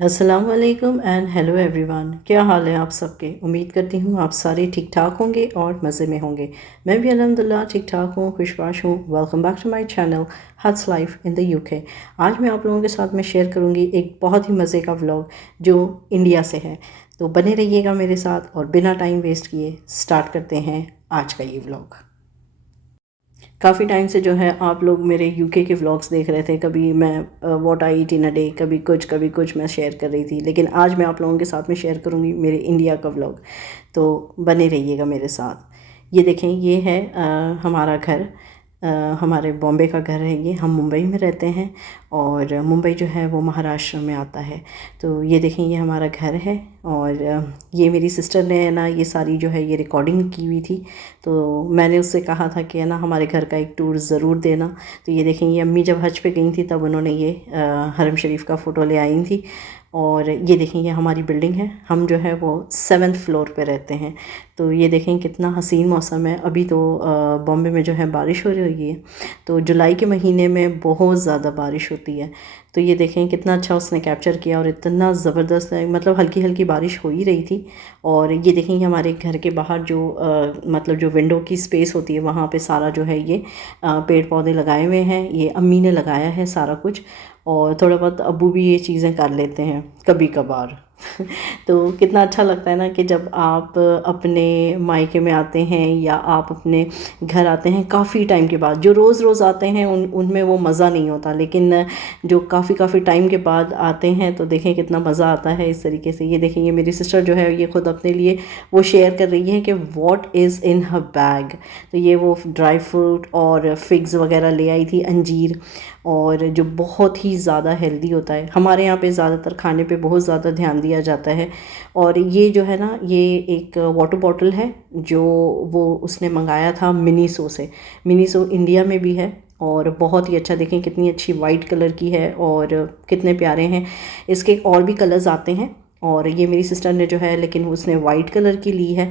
अस्सलाम वालेकुम and hello everyone. क्या हाल है आप सबके। उम्मीद करती हूँ आप सारे ठीक ठाक होंगे और मज़े में होंगे। मैं भी अल्हम्दुलिल्लाह ठीक ठाक हूँ, खुशबाश हूँ। Welcome back to my channel huts life in the UK. आज मैं आप लोगों के साथ में शेयर करूँगी एक बहुत ही मज़े का व्लॉग जो इंडिया से है। तो बने रहिएगा मेरे साथ और बिना टाइम वेस्ट किए स्टार्ट करते हैं आज का ये व्लॉग। काफ़ी टाइम से जो है आप लोग मेरे यूके के व्लॉग्स देख रहे थे। कभी मैं what I eat in a day, कभी कुछ मैं शेयर कर रही थी। लेकिन आज मैं आप लोगों के साथ में शेयर करूँगी मेरे इंडिया का व्लॉग। तो बने रहिएगा मेरे साथ। ये देखें, ये है हमारा घर। अ, हमारे बॉम्बे का घर है ये। हम मुंबई में रहते हैं और मुंबई जो है वो महाराष्ट्र में आता है। तो ये देखें, ये हमारा घर है और ये मेरी सिस्टर ने ना ये सारी जो है ये रिकॉर्डिंग की हुई थी। तो मैंने उससे कहा था कि ना हमारे घर का एक टूर ज़रूर देना। तो ये देखें, ये अम्मी जब हज पे गई थी तब उन्होंने ये हरम शरीफ का फ़ोटो ले आई थी। और ये देखें, ये हमारी बिल्डिंग है। हम जो है वो 7th फ्लोर पे रहते हैं। तो ये देखें कितना हसीन मौसम है। अभी तो बॉम्बे में जो है बारिश हो रही है। तो जुलाई के महीने में बहुत ज़्यादा बारिश होती है। तो ये देखें कितना अच्छा उसने कैप्चर किया और इतना ज़बरदस्त है। मतलब हल्की हल्की बारिश हो ही रही थी। और ये देखें, हमारे घर के बाहर जो मतलब जो विंडो की स्पेस होती है वहाँ पे सारा जो है ये पेड़ पौधे लगाए हुए हैं। ये अम्मी ने लगाया है सारा कुछ। और थोड़ा बहुत अब्बू भी ये चीज़ें कर लेते हैं कभी कभार। तो कितना अच्छा लगता है ना कि जब आप अपने मायके में आते हैं या आप अपने घर आते हैं काफ़ी टाइम के बाद। जो रोज़ रोज़ आते हैं उनमें वो मज़ा नहीं होता, लेकिन जो काफ़ी काफ़ी टाइम के बाद आते हैं तो देखें कितना मज़ा आता है इस तरीके से। ये देखें, ये मेरी सिस्टर जो है ये ख़ुद अपने लिए वो शेयर कर रही है कि what is in her bag. तो ये वो ड्राई फ्रूट और फिग्स वगैरह ले आई थी, अंजीर, और जो बहुत ही ज़्यादा हेल्दी होता है। हमारे यहाँ पे ज़्यादातर खाने पे बहुत ज़्यादा ध्यान दिया जाता है। और ये जो है ना, ये एक वाटर बॉटल है जो वो उसने मंगाया था मिनीसो से। मिनीसो इंडिया में भी है और बहुत ही अच्छा। देखें कितनी अच्छी वाइट कलर की है और कितने प्यारे हैं। इसके और भी कलर्स आते हैं और ये मेरी सिस्टर ने जो है लेकिन उसने वाइट कलर की ली है।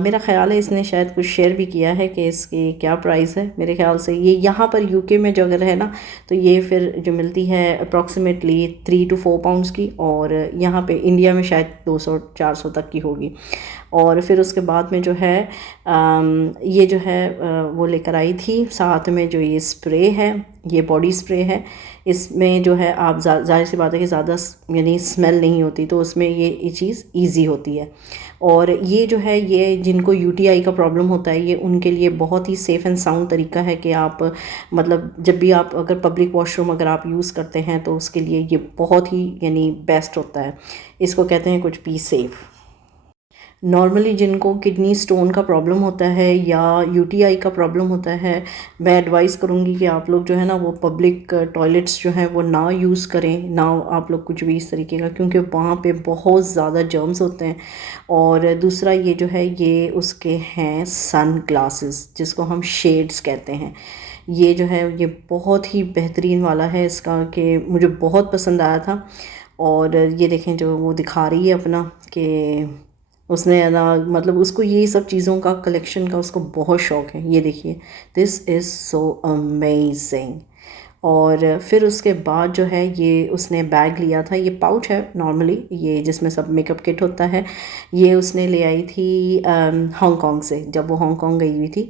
मेरा ख़्याल है इसने शायद कुछ शेयर भी किया है कि इसकी क्या प्राइस है। मेरे ख़्याल से ये यहाँ पर यूके में जो अगर है ना तो ये फिर जो मिलती है अप्रॉक्सीमेटली 3 to 4 पाउंड्स की। और यहाँ पे इंडिया में शायद 200-400 तक की होगी। और फिर उसके बाद में जो है ये जो है वो लेकर आई थी साथ में जो ये स्प्रे है, ये बॉडी स्प्रे है। इसमें जो है आप जाहिर सी बात है कि ज़्यादा यानी स्मेल नहीं होती, तो उसमें ये चीज़ इजी होती है। और ये जो है ये जिनको यूटीआई का प्रॉब्लम होता है ये उनके लिए बहुत ही सेफ़ एंड साउंड तरीका है कि आप मतलब जब भी आप अगर पब्लिक वॉशरूम अगर आप यूज़ करते हैं तो उसके लिए ये बहुत ही यानी बेस्ट होता है। इसको कहते हैं कुछ बी सेफ। नॉर्मली जिनको किडनी स्टोन का प्रॉब्लम होता है या यूटीआई का प्रॉब्लम होता है, मैं एडवाइस करूँगी कि आप लोग जो है ना वो पब्लिक टॉयलेट्स जो हैं वो ना यूज़ करें, ना आप लोग कुछ भी इस तरीके का, क्योंकि वहाँ पे बहुत ज़्यादा जर्म्स होते हैं। और दूसरा ये जो है ये उसके हैं सन ग्लासेस जिसको हम शेड्स कहते हैं। ये जो है ये बहुत ही बेहतरीन वाला है इसका कि मुझे बहुत पसंद आया था। और ये देखें जो वो दिखा रही है अपना कि उसने है ना मतलब उसको ये सब चीज़ों का कलेक्शन का उसको बहुत शौक़ है। ये देखिए, दिस इज़ सो अमेजिंग। और फिर उसके बाद जो है ये उसने बैग लिया था। ये पाउच है नॉर्मली ये जिसमें सब मेकअप किट होता है। ये उसने ले आई थी हांगकांग से। जब वो हांगकांग गई हुई थी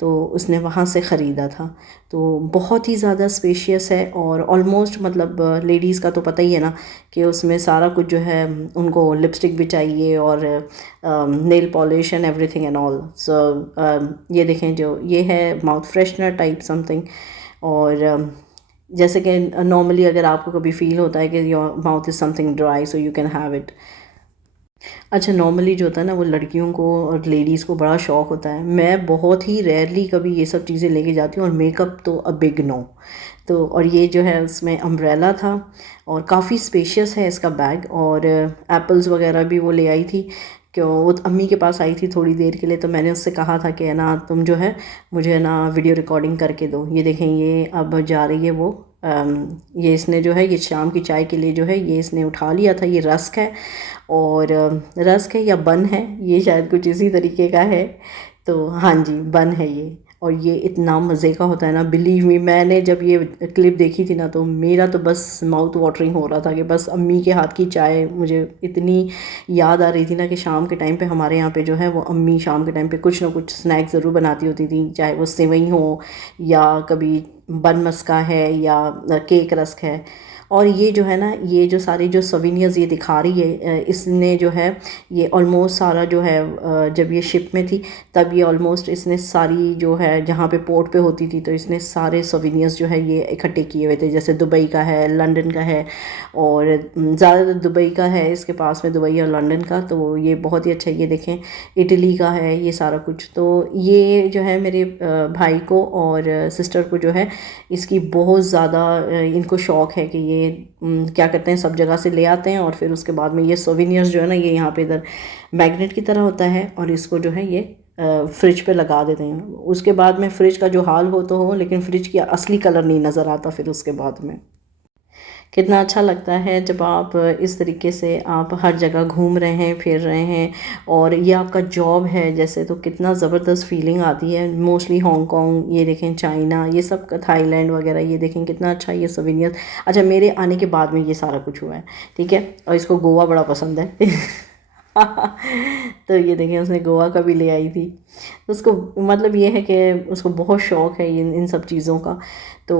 तो उसने वहाँ से ख़रीदा था। तो बहुत ही ज़्यादा स्पेशियस है और ऑलमोस्ट मतलब लेडीज़ का तो पता ही है ना कि उसमें सारा कुछ जो है उनको लिपस्टिक भी चाहिए और nail polish and everything and all. So ये देखें जो ये है माउथ फ्रेशनर टाइप समथिंग। और जैसे कि नॉर्मली अगर आपको कभी फील होता है कि your mouth is something dry so you can have it. अच्छा, नॉर्मली जो होता है ना वो लड़कियों को और लेडीज़ को बड़ा शौक़ होता है। मैं बहुत ही रेयरली कभी ये सब चीज़ें लेके जाती हूँ और मेकअप तो अ बिग नो। तो और ये जो है उसमें अम्ब्रेला था और काफ़ी स्पेशियस है इसका बैग। और एप्पल्स वगैरह भी वो ले आई थी क्यों वो अम्मी के पास आई थी थोड़ी देर के लिए। तो मैंने उससे कहा था कि है ना तुम जो है मुझे ना वीडियो रिकॉर्डिंग करके दो। ये देखें, ये अब जा रही है वो ये इसने जो है ये शाम की चाय के लिए जो है ये इसने उठा लिया था। ये रस्क है और रस्क है या बन है, ये शायद कुछ इसी तरीके का है। तो हाँ जी, बन है ये। और ये इतना मज़े का होता है ना, बिलीव मी, मैंने जब ये क्लिप देखी थी ना तो मेरा तो बस माउथ वाटरिंग हो रहा था कि बस अम्मी के हाथ की चाय मुझे इतनी याद आ रही थी ना कि शाम के टाइम पे हमारे यहाँ पे जो है वो अम्मी शाम के टाइम पे कुछ ना कुछ स्नैक्स ज़रूर बनाती होती थी, चाहे वो सेवई हो या कभी बन मस्का है या केक रस्क है। और ये जो है ना, ये जो सारी जो सवीनियर्स ये दिखा रही है, इसने जो है ये ऑलमोस्ट सारा जो है जब ये शिप में थी तब ये ऑलमोस्ट इसने सारी जो है जहाँ पे पोर्ट पे होती थी तो इसने सारे सोविनियर्स जो है ये इकट्ठे किए हुए थे। जैसे दुबई का है, लंदन का है, और ज़्यादातर दुबई का है, इसके पास में दुबई और लंदन का, तो ये बहुत ही अच्छा है। ये देखें इटली का है ये सारा कुछ। तो ये जो है मेरे भाई को और सिस्टर को जो है इसकी बहुत ज़्यादा इनको शौक़ है कि ये क्या करते हैं, सब जगह से ले आते हैं और फिर उसके बाद में ये सोविनियर्स जो है ना ये यहाँ पे इधर मैग्नेट की तरह होता है और इसको जो है ये फ्रिज पे लगा देते हैं। उसके बाद में फ्रिज का जो हाल हो तो हो, लेकिन फ्रिज की असली कलर नहीं नज़र आता फिर उसके बाद में। कितना अच्छा लगता है जब आप इस तरीके से आप हर जगह घूम रहे हैं, फिर रहे हैं और ये आपका जॉब है जैसे, तो कितना ज़बरदस्त फीलिंग आती है। मोस्टली हांगकांग, ये देखें चाइना, ये सब थाईलैंड वगैरह, ये देखें कितना अच्छा ये सोवेनियर। अच्छा, मेरे आने के बाद में ये सारा कुछ हुआ है, ठीक है। और इसको गोवा बड़ा पसंद है तो ये देखें उसने गोवा का भी ले आई थी। उसको मतलब ये है कि उसको बहुत शौक़ है इन सब चीज़ों का। तो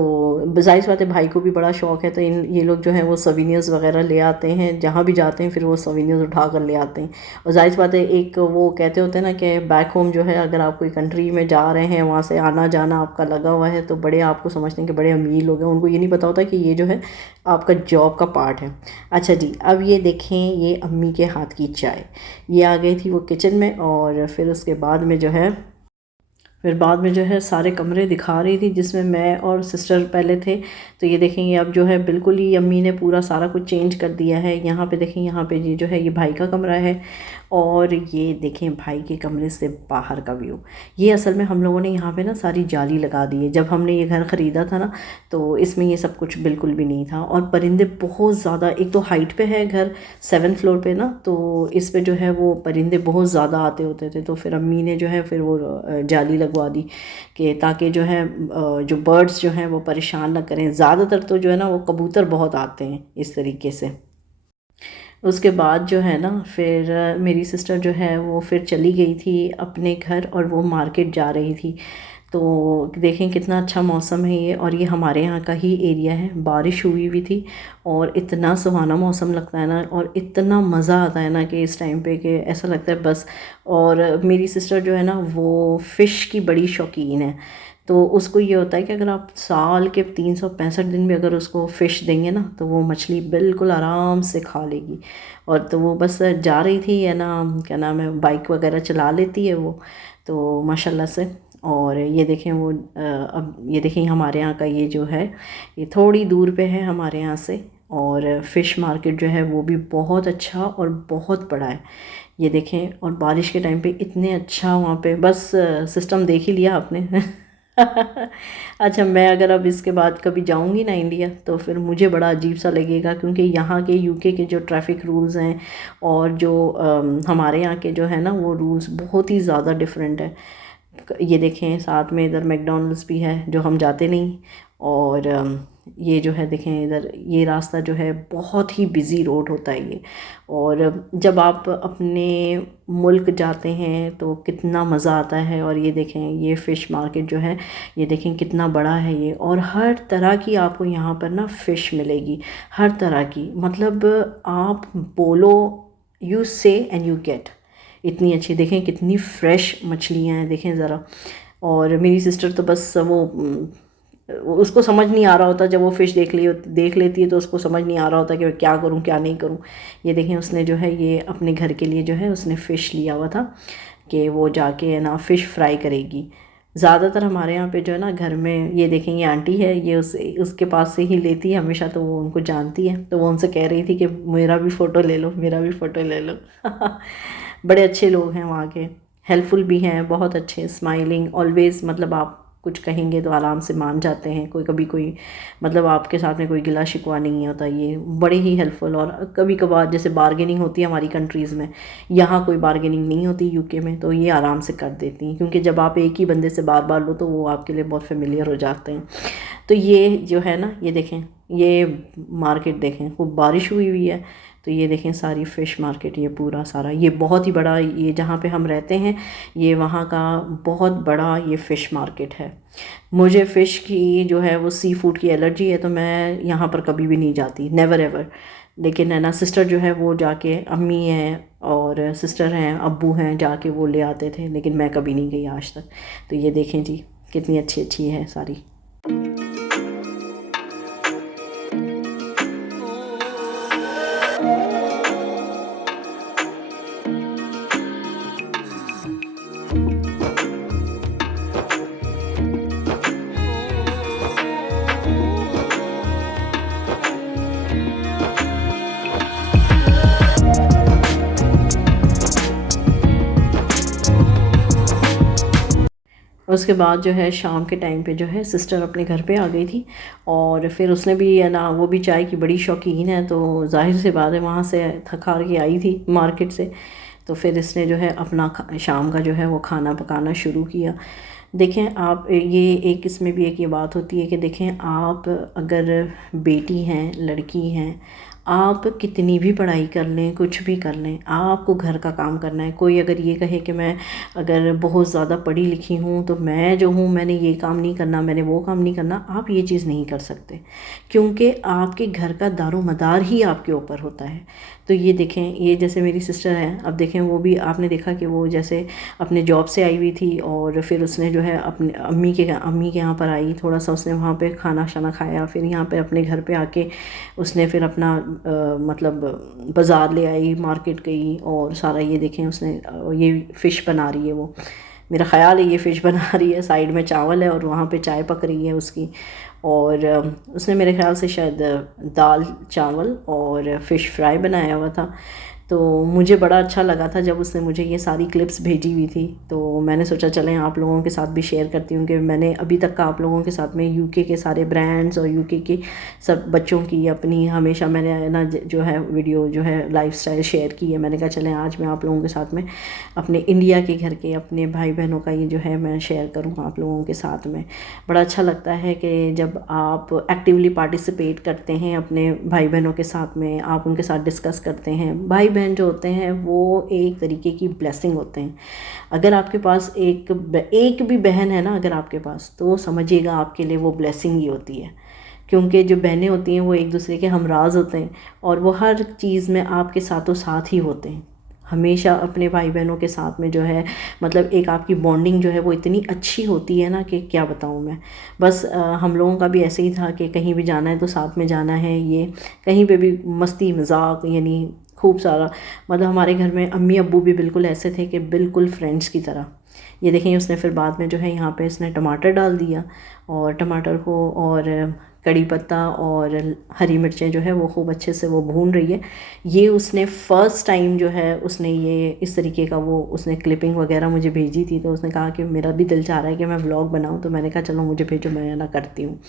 ज़ाहिर बात है भाई को भी बड़ा शौक़ है, तो ये लोग जो है वो सोवेनियर्स वगैरह ले आते हैं, जहाँ भी जाते हैं फिर वो सोवेनियर्स उठा कर ले आते हैं। और ज़ाहिर बात है एक वो कहते होते हैं ना कि बैक होम जो है, अगर आप कोई कंट्री में जा रहे हैं वहाँ से आना जाना आपका लगा हुआ है तो बड़े आपको समझते हैं कि बड़े अमीर लोग हैं, उनको ये नहीं पता होता कि ये जो है आपका जॉब का पार्ट है। अच्छा जी, अब ये देखें ये अम्मी के हाथ की चाय, ये आ गई थी वो किचन में और फिर उसके बाद में जो है सारे कमरे दिखा रही थी जिसमें मैं और सिस्टर पहले थे। तो ये देखेंगे अब जो है बिल्कुल ही अम्मी ने पूरा सारा कुछ चेंज कर दिया है। यहाँ पे देखें, यहाँ पे ये जो है ये भाई का कमरा है और ये देखें भाई के कमरे से बाहर का व्यू। ये असल में हम लोगों ने यहाँ पे ना सारी जाली लगा दी है। जब हमने ये घर ख़रीदा था ना तो इसमें ये सब कुछ बिल्कुल भी नहीं था और परिंदे बहुत ज़्यादा, एक तो हाइट पे है घर 7th फ्लोर पे ना, तो इस पे जो है वो परिंदे बहुत ज़्यादा आते होते थे। तो फिर अम्मी ने जो है फिर वो जाली लगवा दी कि ताकि जो है जो बर्ड्स जो हैं वो परेशान ना करें। ज़्यादातर तो जो है ना वो कबूतर बहुत आते हैं इस तरीके से। उसके बाद जो है ना फिर मेरी सिस्टर जो है वो फिर चली गई थी अपने घर और वो मार्केट जा रही थी। तो देखें कितना अच्छा मौसम है ये, और ये हमारे यहाँ का ही एरिया है। बारिश हुई हुई थी और इतना सुहाना मौसम लगता है ना और इतना मज़ा आता है ना कि इस टाइम पे कि ऐसा लगता है बस। और मेरी सिस्टर जो है ना वो फ़िश की बड़ी शौकीन है। तो उसको ये होता है कि अगर आप साल के 365 दिन भी अगर उसको फ़िश देंगे ना तो वो मछली बिल्कुल आराम से खा लेगी। और तो वो बस जा रही थी, है ना, क्या नाम है, बाइक वगैरह चला लेती है वो तो माशाल्लाह से। और ये देखें वो अब ये देखें हमारे यहाँ का ये जो है ये थोड़ी दूर पे है हमारे यहाँ से, और फ़िश मार्केट जो है वो भी बहुत अच्छा और बहुत बड़ा है। ये देखें, और बारिश के टाइम पे इतने अच्छा वहाँ पे बस सिस्टम देख ही लिया आपने अच्छा, मैं अगर अब इसके बाद कभी जाऊंगी ना इंडिया तो फिर मुझे बड़ा अजीब सा लगेगा, क्योंकि यहाँ के यूके के जो ट्रैफिक रूल्स हैं और जो हमारे यहाँ के जो है ना वो रूल्स बहुत ही ज़्यादा डिफरेंट है। ये देखें साथ में इधर मैकडॉनल्ड्स भी है जो हम जाते नहीं। और ये जो है देखें इधर ये रास्ता जो है बहुत ही बिज़ी रोड होता है ये। और जब आप अपने मुल्क जाते हैं तो कितना मज़ा आता है। और ये देखें ये फ़िश मार्केट जो है ये देखें कितना बड़ा है ये, और हर तरह की आपको यहाँ पर ना फ़िश मिलेगी, हर तरह की। मतलब आप बोलो यू से एंड यू गेट, इतनी अच्छी। देखें कितनी फ़्रेश मछलियाँ हैं, देखें ज़रा। और मेरी सिस्टर तो बस वो उसको समझ नहीं आ रहा होता, जब वो फ़िश देख लेती है तो उसको समझ नहीं आ रहा होता कि मैं क्या करूं क्या नहीं करूं। ये देखें उसने जो है ये अपने घर के लिए जो है उसने फ़िश लिया हुआ था कि वो जाके है ना फ़िश फ्राई करेगी। ज़्यादातर हमारे यहाँ पे जो है ना घर में, ये देखें ये आंटी है, ये उसके पास से ही लेती है हमेशा, तो वो उनको जानती है। तो वो उनसे कह रही थी कि मेरा भी फ़ोटो ले लो, मेरा भी फ़ोटो ले लो बड़े अच्छे लोग हैं वहाँ के, हेल्पफुल भी हैं, बहुत अच्छे, स्माइलिंग ऑलवेज़। मतलब आप कुछ कहेंगे तो आराम से मान जाते हैं, कोई कभी कोई मतलब आपके साथ में कोई गिला शिकवा नहीं होता। ये बड़े ही हेल्पफुल, और कभी कभार जैसे बार्गेनिंग होती है हमारी कंट्रीज़ में, यहाँ कोई बार्गेनिंग नहीं होती यूके में, तो ये आराम से कर देती हैं, क्योंकि जब आप एक ही बंदे से बार बार लो तो वो आपके लिए बहुत फेमिलियर हो जाते हैं। तो ये जो है ना, ये देखें, ये मार्केट देखें, खूब बारिश हुई हुई है, तो ये देखें सारी फ़िश मार्केट, ये पूरा सारा, ये बहुत ही बड़ा, ये जहाँ पे हम रहते हैं ये वहाँ का बहुत बड़ा ये फ़िश मार्केट है। मुझे फ़िश की जो है वो सी फूड की एलर्जी है, तो मैं यहाँ पर कभी भी नहीं जाती, नेवर एवर। लेकिन है ना, सिस्टर जो है वो जाके, अम्मी हैं और सिस्टर हैं, अब्बू हैं, जाके वो ले आते थे, लेकिन मैं कभी नहीं गई आज तक। तो ये देखें जी कितनी अच्छी अच्छी है सारी। उसके बाद जो है शाम के टाइम पे जो है सिस्टर अपने घर पे आ गई थी, और फिर उसने भी है ना, वो भी चाय की बड़ी शौकीन है, तो जाहिर सी बात है वहाँ से थक हार के आई थी मार्केट से, तो फिर इसने जो है अपना शाम का जो है वो खाना पकाना शुरू किया। देखें आप, ये एक इसमें भी एक ये बात होती है कि देखें आप अगर बेटी हैं, लड़की हैं, आप कितनी भी पढ़ाई कर लें, कुछ भी कर लें, आपको घर का काम करना है। कोई अगर ये कहे कि मैं अगर बहुत ज़्यादा पढ़ी लिखी हूँ तो मैं जो हूँ मैंने ये काम नहीं करना, मैंने वो काम नहीं करना, आप ये चीज़ नहीं कर सकते, क्योंकि आपके घर का दारोमदार ही आपके ऊपर होता है। तो ये देखें, ये जैसे मेरी सिस्टर है, अब देखें वो भी आपने देखा कि वो जैसे अपने जॉब से आई हुई थी, और फिर उसने जो है अपने अम्मी के यहाँ पर आई, थोड़ा सा उसने वहाँ पे खाना शाना खाया, फिर यहाँ पे अपने घर पे आके उसने फिर अपना मतलब बाज़ार ले आई, मार्केट गई, और सारा ये देखें उसने ये फ़िश बना रही है, वो मेरा ख़्याल है ये फ़िश बना रही है, साइड में चावल है और वहाँ पे चाय पक रही है उसकी, और उसने मेरे ख़्याल से शायद दाल चावल और फ़िश फ्राई बनाया हुआ था। तो मुझे बड़ा अच्छा लगा था जब उसने मुझे ये सारी क्लिप्स भेजी हुई थी, तो मैंने सोचा चलें आप लोगों के साथ भी शेयर करती हूँ कि मैंने अभी तक का आप लोगों के साथ में यूके के सारे ब्रांड्स और यूके के सब बच्चों की अपनी हमेशा मैंने ना जो है वीडियो जो है लाइफस्टाइल शेयर की है। मैंने कहा चलें आज मैं आप लोगों के साथ में अपने इंडिया के घर के अपने भाई बहनों का ये जो है मैं शेयर करूँ आप लोगों के साथ में। बड़ा अच्छा लगता है कि जब आप एक्टिवली पार्टिसिपेट करते हैं अपने भाई बहनों के साथ में, आप उनके साथ डिस्कस करते हैं। भाई बहन जो होते हैं वो एक तरीके की ब्लेसिंग होते हैं। अगर आपके पास एक भी बहन है ना अगर आपके पास, तो समझिएगा आपके लिए वो ब्लेसिंग ही होती है, क्योंकि जो बहनें होती हैं वो एक दूसरे के हमराज होते हैं, और वो हर चीज़ में आपके साथों साथ ही होते हैं। हमेशा अपने भाई बहनों के साथ में जो है मतलब एक आपकी बॉन्डिंग जो है वो इतनी अच्छी होती है ना कि क्या बताऊँ मैं। बस हम लोगों का भी ऐसे ही था कि कहीं भी जाना है तो साथ में जाना है, ये कहीं पे भी मस्ती मजाक यानी खूब सारा, मतलब हमारे घर में अम्मी अब्बू भी बिल्कुल ऐसे थे कि बिल्कुल फ्रेंड्स की तरह। ये देखें उसने फिर बाद में जो है यहाँ पे इसने टमाटर डाल दिया, और टमाटर को और कड़ी पत्ता और हरी मिर्चें जो है वो खूब अच्छे से वो भून रही है। ये उसने फ़र्स्ट टाइम जो है उसने ये इस तरीके का वो उसने क्लिपिंग वगैरह मुझे भेजी थी, तो उसने कहा कि मेरा भी दिल चाह रहा है कि मैं व्लॉग बनाऊं, तो मैंने कहा चलो मुझे भेजो, मैं ना करती हूँ।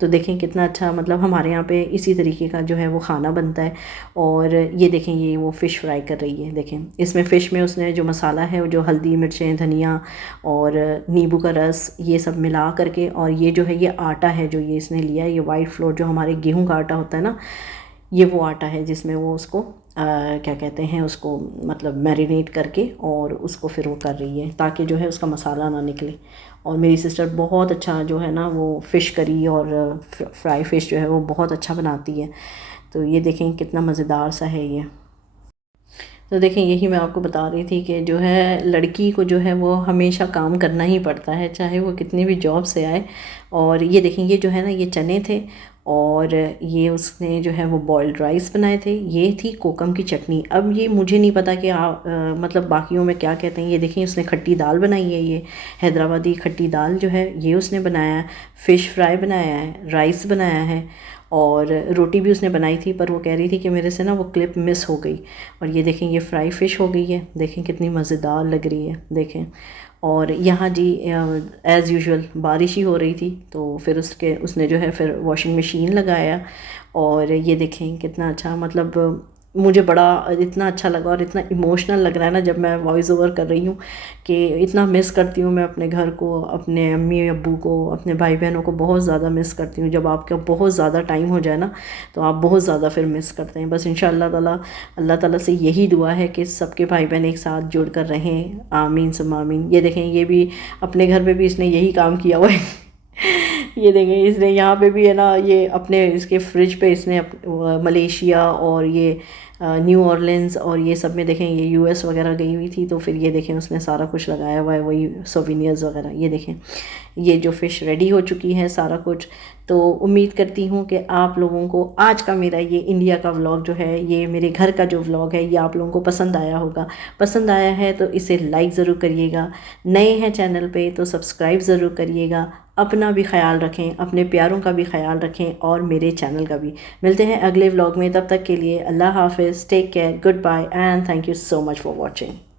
तो देखें कितना अच्छा, मतलब हमारे यहाँ पे इसी तरीके का जो है वो खाना बनता है। और ये देखें ये वो फ़िश फ्राई कर रही है, देखें इसमें फ़िश में उसने जो मसाला है वो जो हल्दी मिर्चें धनिया और नींबू का रस ये सब मिला करके, और ये जो है ये आटा है जो ये इसने लिया है, ये वाइट फ्लोर जो हमारे गेहूं का आटा होता है ना, ये वो आटा है जिसमें वो उसको क्या कहते हैं उसको मतलब मैरिनेट करके और उसको फिर वो कर रही है ताकि जो है उसका मसाला ना निकले। और मेरी सिस्टर बहुत अच्छा जो है ना वो फ़िश करी और फ्राई फ़िश जो है वो बहुत अच्छा बनाती है। तो ये देखें कितना मज़ेदार सा है ये। तो देखें यही मैं आपको बता रही थी कि जो है लड़की को जो है वो हमेशा काम करना ही पड़ता है, चाहे वो कितनी भी जॉब से आए। और ये देखें ये जो है ना ये चने थे, और ये उसने जो है वो बॉइल्ड राइस बनाए थे, ये थी कोकम की चटनी। अब ये मुझे नहीं पता कि मतलब बाकियों में क्या कहते हैं। ये देखें उसने खट्टी दाल बनाई है, ये हैदराबादी खट्टी दाल जो है ये उसने बनाया है, फ़िश फ्राई बनाया है, राइस बनाया है, और रोटी भी उसने बनाई थी, पर वो कह रही थी कि मेरे से ना वो क्लिप मिस हो गई। और ये देखें ये फ्राई फ़िश हो गई है, देखें कितनी मज़ेदार लग रही है देखें। और यहाँ जी एज़ यूजुअल बारिश ही हो रही थी, तो फिर उसने जो है फिर वॉशिंग मशीन लगाया। और ये देखें कितना अच्छा, मतलब मुझे बड़ा इतना अच्छा लगा और इतना इमोशनल लग रहा है ना जब मैं वॉइस ओवर कर रही हूँ कि इतना मिस करती हूँ मैं अपने घर को, अपने अम्मी अब्बू को, अपने भाई बहनों को बहुत ज़्यादा मिस करती हूँ। जब आपका बहुत ज़्यादा टाइम हो जाए ना तो आप बहुत ज़्यादा फिर मिस करते हैं। बस इंशाअल्लाह ताला, अल्लाह ताला से यही दुआ है कि सबके भाई बहन एक साथ जुड़ कर रहें, आमीन सुम्मा आमीन। ये देखें, ये भी अपने घर पे भी इसने यही काम किया हुआ है। ये देखें, इसने यहाँ पे भी है ना, ये अपने इसके फ्रिज पे इसने मलेशिया और ये न्यू ऑरलिन्स और ये सब में देखें, ये यूएस वगैरह गई हुई थी, तो फिर ये देखें उसने सारा कुछ लगाया हुआ है, वही सोविनियर्स वगैरह। ये देखें, ये जो फ़िश रेडी हो चुकी है सारा कुछ। तो उम्मीद करती हूँ कि आप लोगों को आज का मेरा ये इंडिया का व्लॉग जो है, ये मेरे घर का जो व्लॉग है, ये आप लोगों को पसंद आया होगा। पसंद आया है तो इसे लाइक ज़रूर करिएगा, नए हैं चैनल पे तो सब्सक्राइब ज़रूर करिएगा। अपना भी ख्याल रखें, अपने प्यारों का भी ख्याल रखें और मेरे चैनल का भी। मिलते हैं अगले व्लॉग में, तब तक के लिए अल्लाह हाफ़िज़, take care, good bye and thank you so much for watching.